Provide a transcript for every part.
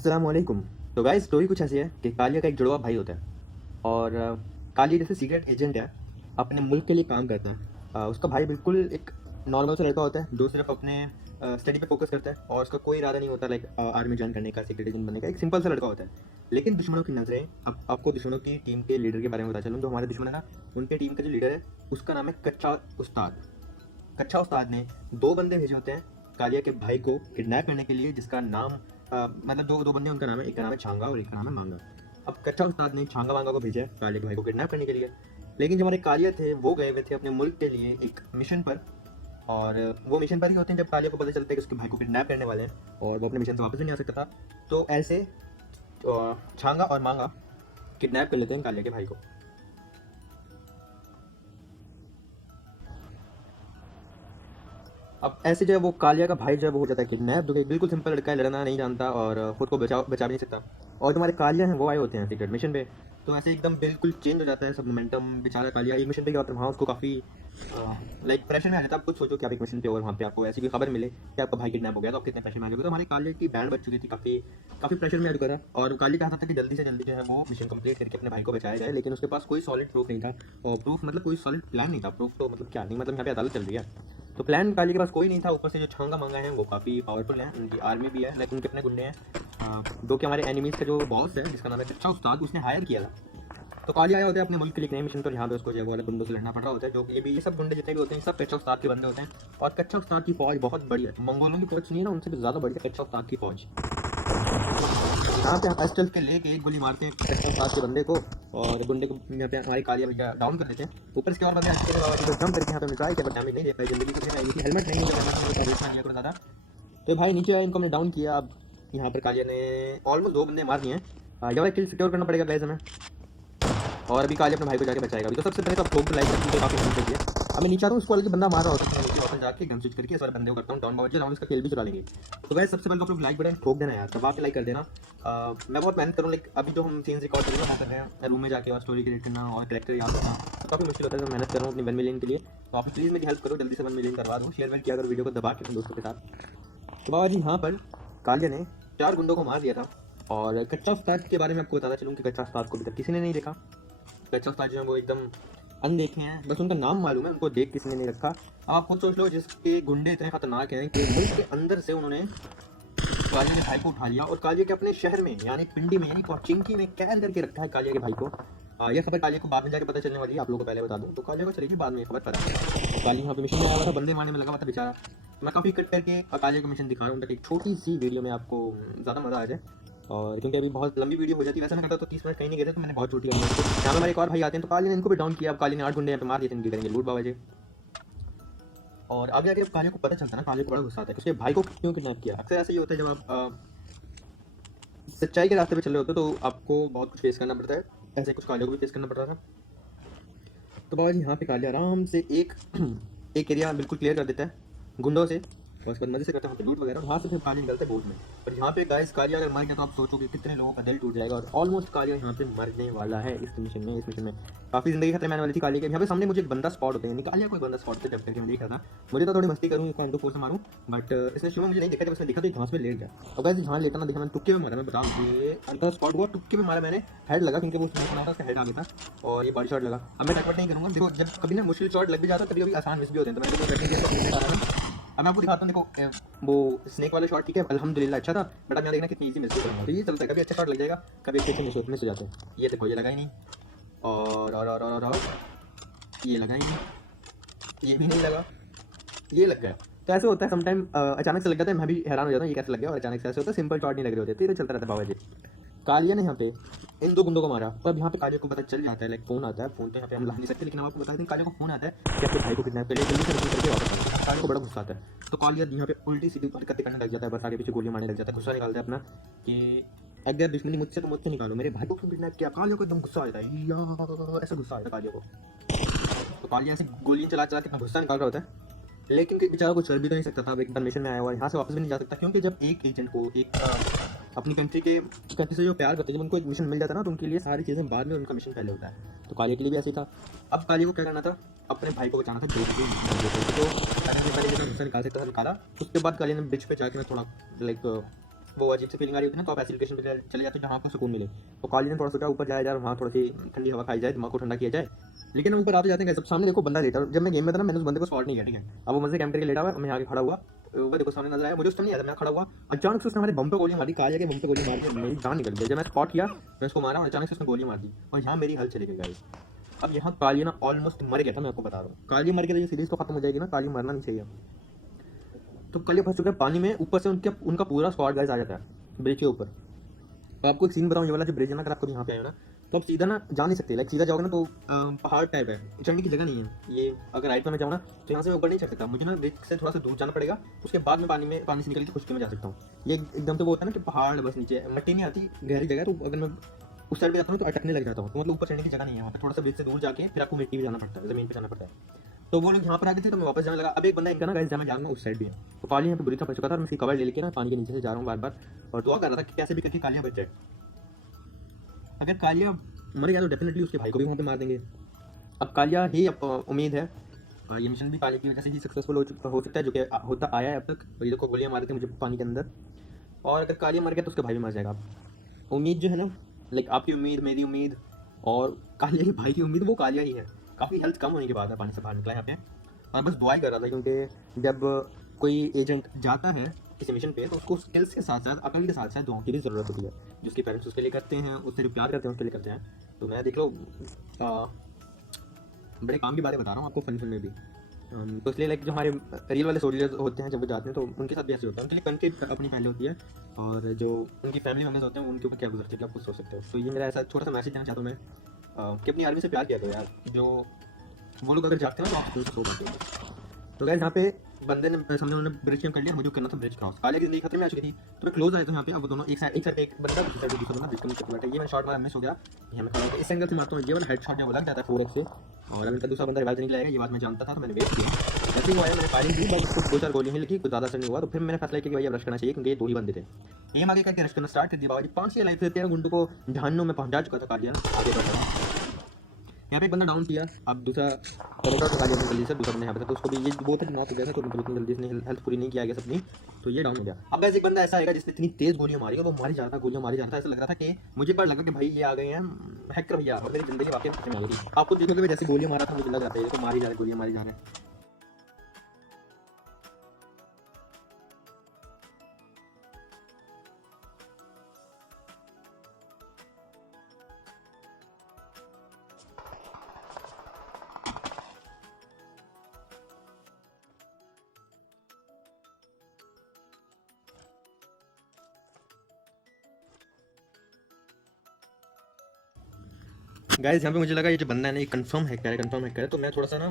अस्सलाम वालेकुम। तो गाइस स्टोरी कुछ ऐसी है कि कालिया का एक जुड़वा भाई होता है और कालिया जैसे सीक्रेट एजेंट है, अपने मुल्क के लिए काम करता है। उसका भाई बिल्कुल एक नॉर्मल सा लड़का होता है जो सिर्फ अपने स्टडी पे फोकस करता है और उसका कोई इरादा नहीं होता लाइक आर्मी ज्वाइन करने का, सीक्रेट एजेंट बनने का। एक सिंपल सा लड़का होता है। लेकिन दुश्मनों की नजरें, अब आपको दुश्मनों की टीम के लीडर के बारे में बता चलूँ। जो हमारे दुश्मन है ना, उनके टीम का जो लीडर है उसका नाम है कच्चा उस्ताद। कच्चा उस्ताद ने दो बंदे भेजे होते हैं कालिया के भाई को किडनैप करने के लिए, जिसका नाम मतलब दो दो बंदे, उनका नाम है, एक का नाम है छांगा और एक का नाम है मांगा। अब कच्चा उस्ताद ने छांगा मांगा को भेजा है कालिया के भाई को किडनैप करने के लिए। लेकिन जो हमारे कालिया थे वो गए हुए थे अपने मुल्क के लिए एक मिशन पर। और वो मिशन पर ही होते हैं जब कालिया को पता चलता है कि उसके भाई को किडनैप करने वाले हैं और वो अपने मिशन से वापस भी नहीं आ सकता था। तो ऐसे छांगा और मांगा किडनैप कर लेते हैं कालिया के भाई को। अब ऐसे जो है वो कालिया का भाई जो है वो हो जाता है किडनैप, जो कि बिल्कुल सिंपल लड़का है, लड़ना नहीं जानता और खुद को बचा भी नहीं सकता। और तुम्हारे कालिया हैं वो आए होते हैं सीक्रेट मिशन पे। तो ऐसे एकदम बिल्कुल चेंज हो जाता है सब मोमेंटम। बेचारा कालिया एक मिशन पे गया होता है, वहाँ उसको काफ़ी लाइक प्रेशर में आ जाता है। आप खुद सोचो कि आप एक मिशन पे और वहाँ पे आपको ऐसी कोई खबर मिले कि आपका भाई किडनैप हो गया, तो आप कितने प्रेशर में आ जाओगे। तो हमारे कालिया की बैंड बच चुकी थी, काफ़ी काफ़ी प्रेशर में आ चुका था। और कालिया चाहता था कि जल्दी से जल्दी जो है वो मिशन कंप्लीट करके अपने भाई को बचाया जाए, लेकिन उसके पास कोई सॉलिड प्रूफ नहीं था। और प्रूफ मतलब कोई सॉलिड प्लान नहीं था। प्रूफ तो मतलब क्या नहीं, मतलब यहाँ पे अदालत चल रही है तो प्लान काली के पास कोई नहीं था। ऊपर से जो छांगा मांगा है वो काफ़ी पावरफुल है, उनकी आर्मी भी है, लेकिन उनके अपने गुंडे हैं। जो कि हमारे एनिमीज़ का जो बॉस है जिसका नाम है कच्चा उस्ताद, उसने हायर किया था। तो काली आया होता है अपने मुल्क के लिए नए मिशन पर, यहाँ पे उसको जो है वो वाले गुंडों से लड़ना पड़ रहा होता है। जो कि ये सब गुंडे जितने भी होते हैं सब कच्चा उस्ताद के बंदे होते हैं। और कच्चा उस्ताद की फौज बहुत बड़ी है, मंगोलों की फौज सुनिए ना, उनसे भी ज़्यादा बड़ी है कच्चा उस्ताद की फौज। यहाँ पे हम एस्टल के लेके एक गोली मारते हैं कच्चा उस्ताद के बंदे को और गुंडे को यहाँ पे हमारी कालिया भैया डाउन कर देते हैं। ऊपर इसके और बंदे अच्छे के बावजूद जंप करके यहाँ पे मिसाइल के डैमेज नहीं दे पाए। जिंदगी कुछ है, इनकी हेलमेट नहीं है, रेट लिया करो ज़्यादा। तो भाई नीचे आए, इनको हमने डाउन किया। अब यहाँ पर कालिया ने ऑलमोस्ट दो बंदे मार दिए हैं। ये वाला किल सिक्योर करना पड़ेगा गाइस हमें। और अभी कालिया अपने भाई को जाके बचाएगा। अभी तो सबसे पहले तो आप ठोक लाइक करके काफ़ी हेल्प करती है। अब मैं नीचे आता हूँ, उसको वाले जो बंदा मार रहा होता है, मैं नीचे वापस जाके गन स्विच करके इस वाले बंदे को करता हूँ डाउन, बावजूद हम इसका किल भी चुरा लेंगे। तो गाइस सबसे पहले तो आप लोग लाइक बटन ठोक देना यार, दबा के लाइक कर देना। मैं बहुत मेहनत करूँ, लाइक अभी जो हम सीन्स रिकॉर्ड कर रहे हैं रूम में जाके और स्टोरी क्रिएट करना और कैरेक्टर याद करना तो काफ़ी मुश्किल होता है। तो मेहनत कर रहा हूँ अपनी 1 मिलियन के लिए। तो आप प्लीज़ मेरी हेल्प करो, जल्दी से 1 मिलियन करवा दो। शेयर वेयर किया अगर वीडियो को दबा के अपने दोस्तों के साथ। तो बाबा जी यहाँ पर कालिया ने 4 गुंडों को मार दिया था। और कच्चा उस्ताद के बारे में आपको बताना चलूँ कि कच्चा उस्ताद को अभी तक किसी ने नहीं देखा। कच्चा उस्ताद जो है वो एकदम अनदेखे हैं, बस उनका नाम मालूम है, उनको देख किसी ने नहीं रखा। अब आप खुद सोच लो, जिसके गुंडे इतने खतरनाक हैं कि मुल्क के अंदर से उन्होंने कालिया के भाई को उठा लिया और कालिया के अपने शहर में यानी पिंडी में यानी चिंकी में कैद करके रखा है कालिया के भाई को। यह खबर कालिया को बाद में जाके पता चलने वाली है, आप लोगों को पहले बता दूं। तो कालिया को चलेगी बाद में खबर पता है। तो कालिया यहाँ पे मिशन में आया हुआ था, बंदे मारने में लगा हुआ था बेचारा। मैं काफ़ी कट करके कालिया का मिशन दिखा रहा हूँ ताकि एक छोटी सी वीडियो में आपको ज़्यादा मज़ा आ जाए। और क्योंकि अभी बहुत लंबी वीडियो हो जाती है, वैसे मैं करता तो 30 मिनट कहीं नहीं गए थे, तो मैंने बहुत छोटी करनी है। यहाँ पे हमारे एक और भाई आते हैं, तो काली ने इनको भी डाउन किया। अब काली ने 8 गुंडे यहाँ पे मार दिए थे, इनके करेंगे लूट बाबा जी। और आगे आगे कालिया को पता चलता है ना, कालिया को बड़ा गुस्सा आता है कि उसके भाई को क्यों किडनैप किया। अक्सर ऐसा ही होता है, जब आप सच्चाई के रास्ते पे चल रहे होते हो तो आपको बहुत कुछ फेस करना पड़ता है। ऐसे कुछ कालिया को भी फेस करना पड़ रहा था। तो बाबा जी यहाँ पे कालिया आराम से एक एक एरिया बिल्कुल क्लियर कर देता है गुंडों से और उसके बाद मजे से करते हैं वहाँ पे लूट वगैरह। वहाँ से फिर कालिया निकलता है बोट में। और यहाँ पे गाइस कालिया अगर मर गया तो आप सोचोगे कितने लोगों का दिल टूट जाएगा। और ऑलमोस्ट कालिया यहाँ पे मरने वाला है इस मिशन में। काफ़ी जिंदगी खतरे में आने वाली थी कालिया के। यहाँ पे सामने मुझे एक बंदा स्पॉट होते हैं, कालिया कोई बंदा स्पॉट होते जब करके मैं देख रहा था। मुझे तो थोड़ी मस्ती करूँ, इसको एंडो फोर से मारूँ, बट इसने शुरू में मुझे नहीं देखा। जब इसने देखा तो घास में लेट गया। और गाइस जहाँ लेटा ना देखा, मैंने तुक्के में मारा। मैं बताऊँ ये अंदर स्पॉट हुआ, तुक्के में मारा मैंने, हेड लगा क्योंकि वो उसमें था, उसका हेड आ गया था और ये बॉडी शॉट लगा। अब मैं टकवट नहीं करूँगा, देखो जब कभी ना मुश्किल शॉट लग भी जाता है कभी कभी आसान मिस भी होते हैं। तो मैं अब मैं आपको दिखाता हूँ। देखो वो स्नेक वाला शॉट ठीक है, अल्हम्दुलिल्लाह अच्छा था, बट अब यहाँ देखना कितनी ईजी मिस हो रहा है। तो ये चलता है, कभी अच्छा शॉट लग जाएगा, कभी अच्छे मिस हो जाते हैं। ये देखो ये लगा ही नहीं, और ये लगा ही नहीं, ये भी नहीं लगा, ये लग गया। तो ऐसे होता है समटाइम, अचानक से लग जाता है। मैं भी हैरान हो जाता हूँ ये कैसे लग गया, और अचानक से ऐसे होता है, सिंपल शॉट नहीं लग रहे होते। तो ये चलता रहता है बाबा जी। कालिया ने यहाँ पे इन दो गुंडों को मारा। तो अब यहाँ पे कालिया को पता चल जाता है, लाइक फोन आता है। फोन तो यहाँ पे हम ला नहीं सकते, लेकिन हम आपको बता दें कालिया को फोन आता है कि आपके भाई को किडनैप कर लिया, जल्दी से रिसीव करके वापस आओ। कालिया को बड़ा गुस्सा आता है। तो कालिया यहाँ पे उल्टी सीधी हरकतें करने लग जाता है, बस आगे पीछे गोलियां मारने लग जाता है। गुस्सा निकालता है अपना कि अगर दुश्मनी मुझसे तो मुझसे निकालो, मेरे भाई को क्यों किडनैप किया। कालिया को एकदम गुस्सा आ जाता है, यार ऐसा गुस्सा आता है कालिया को। तो कालिया ऐसे गोलियां चला चला के अपना गुस्सा निकाल रहा होता है, लेकिन बेचारा कुछ कर भी तो नहीं सकता था। अब एक बार मिशन में आया हुआ है, यहाँ से वापस भी नहीं जा सकता। क्योंकि जब एक एजेंट को एक अपनी कंट्री से जो प्यार करते हैं, जब उनको एक मिशन मिल जाता है ना, तो उनके लिए सारी चीज़ें बाद में उनका मिशन पहले होता है। तो कालिया के लिए भी ऐसे ही था। अब कालिया को क्या करना था, अपने भाई को बचाना था। जो तो पहले जैसे गुस्सा निकाल सकता था निकाला। उसके बाद कालिया ने ब्रिज पे जाके ना थोड़ा लाइक वो अजीब सी फीलिंग आ रही होती है ना, तो आप ऐसी लोकेशन पे चले जाते हो जहाँ आपको सुकून मिले। तो काली ने थोड़ा सोचा ऊपर जाया जाए, वहाँ थोड़ी सी ठंडी हवा खाई जाए, दिमाग को ठंडा किया जाए। लेकिन ऊपर आते जाते हैं सब सामने देखो बंदा लेटा है। जब मैं गेम में था ना, मैंने उस बंदे को स्पॉट नहीं किया, ठीक है। अब वो मजे कैंप करके लेटा हुआ है, मैं आगे खड़ा हुआ, वो देखो सामने नजर आया, मुझे उस टाइम नहीं याद, मैं खड़ा हुआ, अचानक से उसने हमारे बम पे गोली मारी, कालिया के बम पे गोली मार के मेरी जान निकल गई। जब मैं स्पॉट किया, मैं उसको मारा और अचानक से उसने गोली मार दी और यहाँ मेरी हल चली गई गाइस। अब यहाँ कालिया ना ऑलमोस्ट मर गया था, मैं आपको बता रहा हूँ। कालिया मर गया तो ये सीरीज तो खत्म हो जाएगी ना, कालिया मरना नहीं चाहिए। तो कालिया फंस चुका है पानी में, ऊपर से उनका पूरा स्क्वाड गाइस आ जाता है ब्रिज के ऊपर। तो आपको एक सीन बताऊँ, ये वाला जो ब्रिज है ना, अगर आपको यहाँ पे आए हो ना, तो आप सीधा ना जा नहीं सकते। लाइक सीधा जाओगे ना तो पहाड़ टाइप है, चढ़ने की जगह नहीं है। ये अगर राइट में मैं जाऊँ ना, तो यहाँ से मैं ऊपर नहीं चढ़ सकता, मुझे ना ब्रिज से थोड़ा सा दूर जाना पड़ेगा, उसके बाद में पानी से निकल के खुश्की में जा सकता हूँ। ये एकदम से वो होता है ना कि पहाड़ बस नीचे मट्टी नहीं आती, गहरी जगह, तो अगर मैं उस साइड पे जाता हूँ तो अटकने लग जाता हूँ। तो मतलब ऊपर चढ़ने की जगह नहीं है वहाँ पे, थोड़ा सा ब्रिज से दूर जाके फिर आपको मिट्टी पे जाना पड़ता है, जमीन पे जाना पड़ता है। तो वो लोग यहाँ पर आ गए थे, तो मैं वापस जाने लगा। अब एक बंदा इनका ना गाइस, जहाँ मैं जा रहा हूँ उस साइड भी है। तो काली यहाँ पे बुरी तरह फंस चुका था और मैं इसकी कवर ले लेके ना पानी के नीचे से जा रहा हूँ बार बार, और दुआ कर रहा था कि कैसे भी करके कालिया बच जाए। अगर कालिया मर गया तो डेफिनेटली उसके भाई को भी वहाँ पे मार देंगे। अब कालिया ही उम्मीद है, ये मिशन भी कालिया की वजह से ही सक्सेसफुल हो सकता है, जो कि होता आया है अब तक। और ये देखो गोलियाँ मारते मुझे पानी के अंदर, और अगर कालिया मर गया तो उसका भाई भी मर जाएगा। उम्मीद जो है ना, लाइक आपकी उम्मीद, मेरी उम्मीद और कालिया के भाई की उम्मीद, वो कालिया ही है। काफ़ी हेल्थ कम होने के बाद मैं पानी से बाहर निकला यहाँ पे, और बस दुआई कर रहा था, क्योंकि जब कोई एजेंट जाता है किसी मिशन पे, तो उसको स्किल्स के साथ साथ, अकल के साथ साथ दुआओं की भी ज़रूरत होती है, जो उसके पेरेंट्स उसके लिए करते हैं, उससे जो प्यार करते हैं उसके लिए करते हैं। तो मैं देख लो बड़े काम की बातें बता रहा हूँ आपको, फन में भी। तो इसलिए लाइक जो हमारे रियल वाले सोल्जर्स होते हैं, जब वो जाते हैं तो उनके साथ भी ऐसे होता है, उनके लिए कंट्री अपनी पहले होती है, और जो उनकी फैमिली मेम्बर्स होते हैं उनके ऊपर क्या गुजरती है, आप खुद सोच सकते हो। तो ये मेरा ऐसा छोटा सा मैसेज देना चाहता हूँ मैं, कि अपनी आर्मी से प्यार किया करो यार। जो वो लोग अगर जाते हैं ना, तो आप सो पाते हैं। तो गाइस यहाँ पे बंदे ने सामने उन्होंने ब्रिज कर लिया, मुझे करना था ब्रिज क्रॉस। कालिया की जिंदगी खतरे में आ चुकी थी, तो मैं क्लोज आया था यहाँ पे। अब वो दोनों एक साइड एक बंदा दूसरी साइड दूसरा बंदा ब्रिज के नीचे बैठा है। ये मैं शॉट मारा, मिस हो गया। ये मैं खड़ा होकर इस एंगल से मारता हूँ, ये वाला हेडशॉट जो वो लग जाता है 4x से, और अभी तक दूसरा बंदा रिवाइव नहीं लाएगा, ये बात मैं जानता था, तो मैंने वेट किया। जैसे ही वो आया मैंने फायरिंग की, बस उसको 2-4 गोलियां ही लगी, कुछ ज़्यादा असर नहीं हुआ। तो फिर मैंने फैसला किया कि भाई अब रश करना चाहिए, क्योंकि ये 2 ही बंदे थे। एम आगे करके रश करना स्टार्ट कर दिया। बाबा जी 5 ही लाइफ थे, 13 गुंडों को जहन्नुम में पहुंचा चुका था कालिया ना, आगे बढ़ रहा था। यहाँ पे एक बंदा डाउन किया, अब दूसरा करेगा तो कालिया ने जल्दी से दूसरा बंदा यहाँ पे था, तो उसको भी ये वो था कि मौत हो गया था, तो मतलब उतनी जल्दी से हेल्थ पूरी नहीं किया गया सबनी, तो ये डाउन हो गया। अब ऐसे एक बंदा ऐसा आएगा जिसने इतनी तेज गोलियां मारी, वो मारी जा रहा था, गोलियां मारी जा रहा था, ऐसा लग रहा था कि मुझे पर लगा कि भाई ये आ गए हैं हैकर भैया, और मेरी जिंदगी वाकई खत्म हो गई। आपको देखोगे जैसे गोलियां मारा था मुझे लग जाता है, देखो मारी जा रहे, गोलियां मारी जा रहे हैं। गाइस यहाँ पे मुझे लगा ये जो बंदा है ना, ये कंफर्म हैकर है, तो मैं थोड़ा सा ना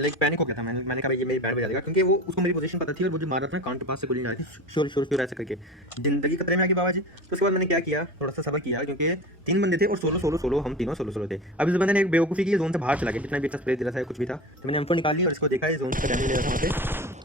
लाइक पैनिक हो गया था। मैंने कहा भाई ये मेरी बैंड बजा देगा, क्योंकि वो उसको मेरी पोजीशन पता थी, और वो जो मार रहा था कान के पास से गोली जा रही थी, शोर शोर शोर ऐसा करके जिंदगी खतरे में आ गई बाबा जी। तो उसके बाद मैंने क्या किया, थोड़ा सा सबर किया, क्योंकि 3 बंदे थे और सोलो हम तीनों सोलो थे। अब इस बंदे ने एक बेवकूफ़ी की, जोन से बाहर चला गया, कितना भी अच्छा स्प्रे दे रहा था, कुछ भी था, तो मैंने M4 निकाल लिया और इसको देखा ये जोन से डैमेज ले रहा था वहाँ पे।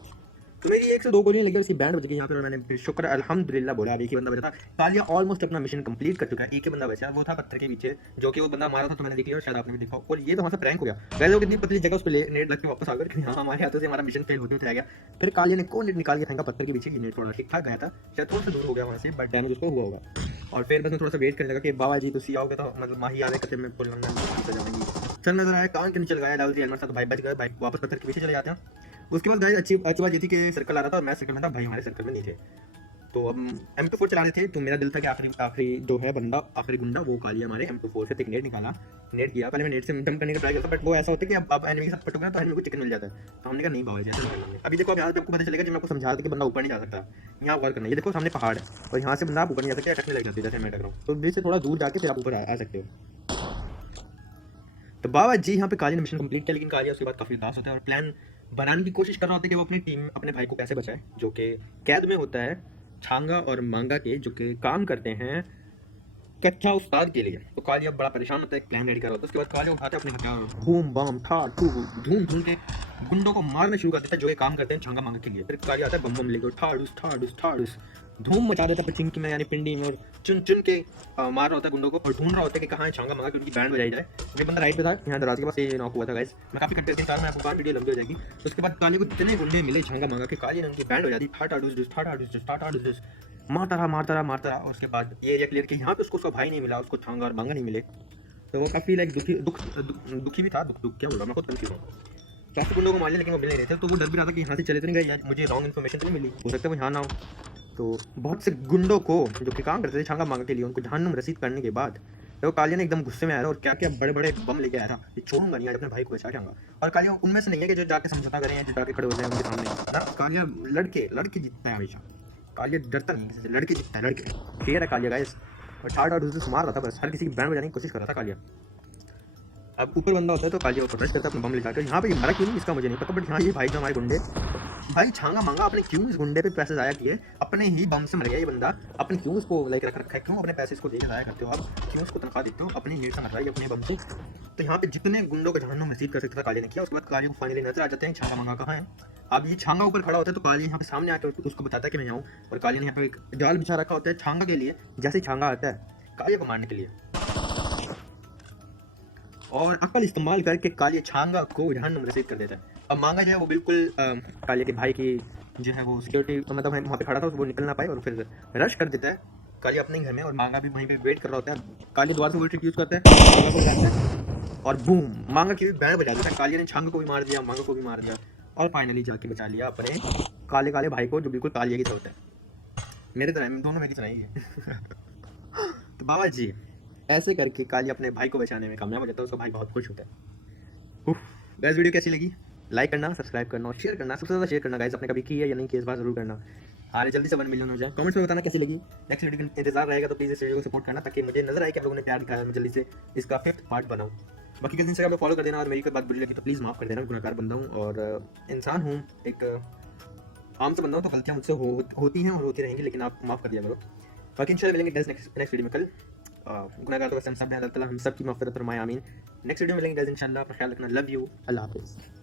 तो मेरी 1 से 2 गोलियां लगी और इसकी बैंड बज गई यहाँ पे, और मैंने फिर शुक्र अल्हम्दुलिल्लाह बोला। अब एक ही बंदा बचा था, कालिया ऑलमोस्ट अपना मिशन कंप्लीट कर चुका है, एक ही बंदा बचा, वो था पत्थर के पीछे, जो कि वो बंदा मारा था, तो मैंने देख लिया और शायद आपने भी देखा। और ये तो वहाँ से प्रैंक हो गया, वैसे वो कितनी पतली जगह उस पर नेट लग के वापस आ गया कि हाँ हमारे हाथों से हमारा मिशन फेल होते रह गया। फिर कालिया ने को नेट निकाल के फेंका पत्थर के पीछे, ये नेट थोड़ा ठीक ठाक गया था, शायद थोड़ा सा दूर हो गया वहाँ से, बट डैमेज उसको हुआ होगा। और फिर बस मैं थोड़ा सा वेट करने लगा कि बाबा जी तुम आओगे तो मतलब माही आने कते में पुल जाएंगी। चल नजर आया, कान के नीचे लगाया, डाल दिया हेलमेट, तो भाई बच गए, भाई वापस पत्थर के पीछे चले जाते हैं। उसके बाद गाइस अच्छी बात ये थी कि सर्कल आ रहा था और मैं सर्कल में था, भाई हमारे सर्कल में नहीं थे। तो अब M24 चला रहे थे, तो मेरा दिल था कि आखिरी जो है बंदा, आखिरी गुंडा, वो कालिया हमारे M24 से एक नेट निकाला, नेट किया। पहले मैं नेट से डंप करने का ट्राई करता, बट वो ऐसा होता है कि अब एनिमी के साथ पटोगे ना तो एनिमी को चिकन मिल जाता है। तो हमने कहा नहीं बाबा जी, अभी देखो अब यहाँ पे आपको पता चलेगा, जब मैं आपको समझा था कि बंदा ऊपर नहीं जा सकता, यहाँ ऊपर करना। ये देखो सामने पहाड़ है और यहाँ से बंदा आप ऊपर नहीं जा सकते, अटकने लग जाते जैसे मैं अटक रहा हूँ, तो बीच से थोड़ा दूर जाके फिर आप ऊपर आ सकते हो। तो बाबा जी यहाँ पे कालिया ने मिशन कंप्लीट किया, लेकिन कालिया उसके बाद काफ़ी उदास होता है और प्लान बनाने की कोशिश कर रहा होता है कि वो अपनी टीम, अपने भाई को कैसे बचाए, जो कि कैद में होता है छांगा और मांगा के, जो कि काम करते हैं कच्चा उस्ताद के लिए। तो कालिया बड़ा परेशान होता है, एक प्लान रेडी कर रहा होता है। उसके बाद कालिया उठाते अपने हथियार, बूम बम ठा ठू धूम धूम के गुंडों को मारना शुरू कर देता है, जो ये काम करते हैं छांगा मांगा के लिए। फिर कालिया आता है बम बम लेकर, ठाडूस धूम मचा देता है चिंकी में, यानी पिंडी में, और चुन चुन के मार रहा होता है गुंडों को, और ढूंढ रहा होता है कि कहाँ है छांगा मांगा कि उनकी बैंड बजाई जाए। ये बंदा राइट पे था, यहाँ दरवाजे के पास ये नॉक हुआ था गाइस। मैं काफी कंटेंट चाह रहा हूं, मैं आपको कहा वीडियो लंबी हो जाएगी। उसके बाद कालिया को इतने गुंडे मिले छांगा मांगा के, कालिया ने उनकी बैंड बजा दी, ठाडूस। मारता रहा और उसके बाद ये एरिया क्लियर किया। यहाँ पे उसको उसका भाई नहीं मिला, उसको छांगा और मांगा नहीं मिले, तो वो काफ़ी लाइक दुखी भी था। दुख क्या बोल रहा मैं खुद कंफ्यूज हूँ। ट्रैफिक गुंडों को मार लिया लेकिन वो मिल नहीं रहे थे, तो वो डर भी रहा था कि यहाँ से चले तो नहीं गए यार, मुझे रॉन्ग इन्फॉर्मेशन तो नहीं मिली, हो सकता है वो यहाँ ना हो। तो बहुत से गुंडों को जो कि काम करते थे छांगा मांगा के लिए, उनको जहन्नुम रसीद करने के बाद तो कालिया ने एकदम गुस्से में आया था और क्या क्या बड़े बड़े बम लेके आया था, ये छोड़ूंगा नहीं यार अपने भाई को बचा जाऊंगा। और कालिया उनमें से नहीं है कि जो जाके समझौता करें, जो जाके खड़े हो जाए उनके सामने ना। कालिया लड़के जीतता है हमेशा। कालिया डरता नहीं किसी से, लड़के जीतता है, लड़के शेर है कालिया गाइस। और ठाड़ दूसरे से मार रहा था, बस हर किसी की बैंड बजाने की कोशिश कर रहा था कालिया। अब ऊपर बंदा होता है तो कालिया ऊपर रश करता है अपना बम ले जाकर। यहाँ पे ये मरा क्यों नहीं इसका मुझे नहीं पता, बट यहाँ ये भाई जो हमारे गुंडे भाई छांगा मांगा, आपने क्यों इस गुंडे पे पैसे ज़ाया किए, अपने ही बम से मर गया ये बंदा, आपने क्यों उसको लाइक रख रखा है, क्यों अपने पैसे इसको देके ज़ाया करते हो आप, क्यों उसको तनख्वाह देते हो, अपनी नीड से मर रहा है अपने बम से। तो यहाँ पे जितने गुंडों को जहन्नुम नसीब कर सकता था कालिया ने किया। उसके बाद कालिया को फाइनली नजर आ जाते हैं छांगा मांगा कहाँ है। अब ये छांगा ऊपर खड़ा होता है तो कालिया यहाँ पे सामने आकर उसको बताता है कि मैं यहाँ हूँ, और कालिया ने यहाँ पे एक जाल बिछा रखा होता है छांगा के लिए। जैसे ही छांगा आता है कालिया को मारने के लिए, और अकल इस्तेमाल करके कालिया छांगा को जहन्नुम नसीब कर देता है। अब मांगा जो है वो बिल्कुल कालिया के भाई की जो है वो सिक्योरिटी मतलब वहाँ पे खड़ा था, वो निकल ना पाए और फिर रश कर देता है कालिया अपने घर में, और मांगा भी वहीं पे वेट कर रहा होता है। कालिया दोबारा से वो ट्रिक यूज़ करता है, मांगा को जाता है और बूम मांगा की भी बैंड बजा देता है। कालिया ने छांगा को भी मार दिया, मांगा को भी मार दिया, और फाइनली जाके बचा लिया अपने काले काले भाई को जो बिल्कुल कालिया की तरह होता है, मेरे तरह दोनों मेरी तरह ही है। तो बाबा जी ऐसे करके कालिया अपने भाई को बचाने में कामयाब हो जाता है, उसका भाई बहुत खुश होता है। गाइस वीडियो कैसी लगी, लाइक करना, सब्सक्राइब करना और शेयर करना, सबसे ज़्यादा शेयर करना गाइस। आपने कभी की है या नहीं की इस बार जरूर करना। हाँ जल्दी से 1 मिलियन हो जाए। कमेंट्स में बताना कैसी लगी। नेक्स्ट वीडियो का इंतजार रहेगा, तो प्लीज़ इस वीडियो को सपोर्ट करना ताकि मुझे नजर आए कि आप लोगों ने प्यार दिखाया, मैं जल्दी से इसका 5th पार्ट बनाऊँ। बाकी किसी इंस्टाग्राम पर फॉलो कर देना, और मेरी कोई बात बुरी लगी तो प्लीज़ माफ़ कर देना, गुनहगार बंदा हूँ और इंसान हूँ, एक आम से बंदा हूँ, तो गलतियाँ मुझसे होती हैं और होती रहेंगी, लेकिन आप माफ़ कर दिया करो। बाकी इंशाल्लाह मिलेंगे नेक्स्ट वीडियो में कल। गुनहगार तो बस हम सब हैं, अल्लाह ताला हम सब की मग़फ़िरत फरमाए, आमीन। नेक्स्ट वीडियो में मिलेंगे गाइस इंशाल्लाह। अपना ख्याल रखना, लव यू, अल्लाह हाफ़िज़।